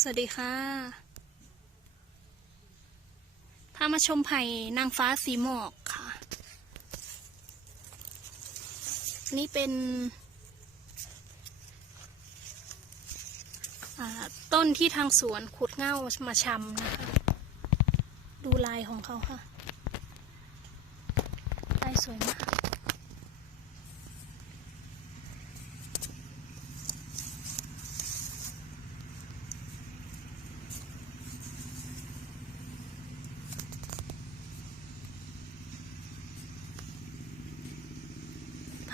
สวัสดีค่ะ พามาชมไผ่นางฟ้าสีหมอกค่ะ นี่เป็นต้นที่ทางสวนขุดเง่ามาชำนะคะ ดูลายของเขาค่ะ ลายสวยมาก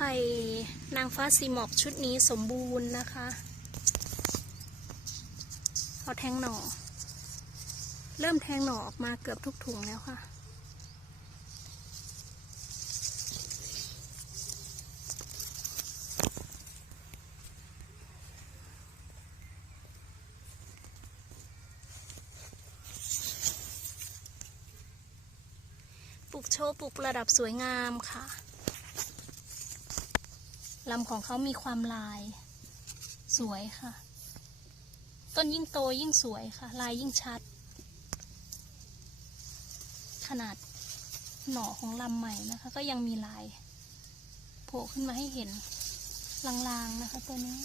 ไผ่นางฟ้าสีหมอกชุดนี้สมบูรณ์นะคะเอาแทงหน่อ เริ่มแทงหน่อออกมาเกือบทุกถุงแล้วค่ะ ปลูกโชว์ปลูกระดับสวยงามค่ะ ลำของเขามีความลาย สวยค่ะ ต้นยิ่งโตยิ่งสวยค่ะ ลายยิ่งชัด ขนาดหน่อของลำใหม่นะคะ ก็ยังมีลาย โผล่ขึ้นมาให้เห็นลางๆนะคะตัวนี้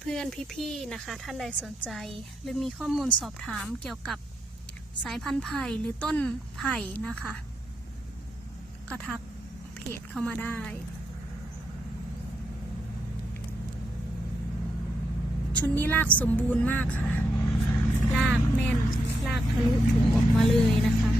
เพื่อนๆ พี่ๆ นะคะ ท่านใดสนใจ หรือมีข้อมูลสอบถามเกี่ยวกับสายพันธุ์ไผ่หรือต้นไผ่นะคะ ก็ทักเพจเข้ามาได้ ชุดนี้ลากสมบูรณ์มากค่ะ ลากแน่น ลากทะลุถุงออกมาเลยนะคะ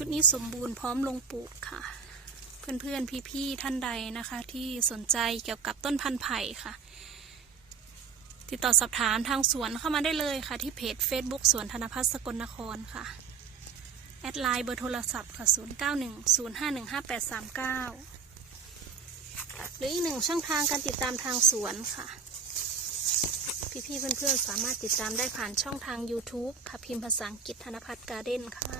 ชุดนี้สมบูรณ์พร้อมลงปลูกค่ะ เพื่อนๆพี่ๆท่านใดนะคะ ที่สนใจเกี่ยวกับต้นพันธุ์ไผ่ค่ะ ติดต่อสอบถามทางสวนเข้ามาได้เลยค่ะ ที่เพจ Facebook สวนธนพัฒน์สกลนครค่ะ แอดไลน์เบอร์โทรศัพท์ค่ะ 0910515839 หรืออีกหนึ่งช่องทางการติดตามทางสวนค่ะพี่ๆเพื่อนๆ สามารถติดตามได้ผ่านช่องทาง YouTube ค่ะ พิมพ์ภาษาอังกฤษธนพัฒน์การ์เด้นค่ะ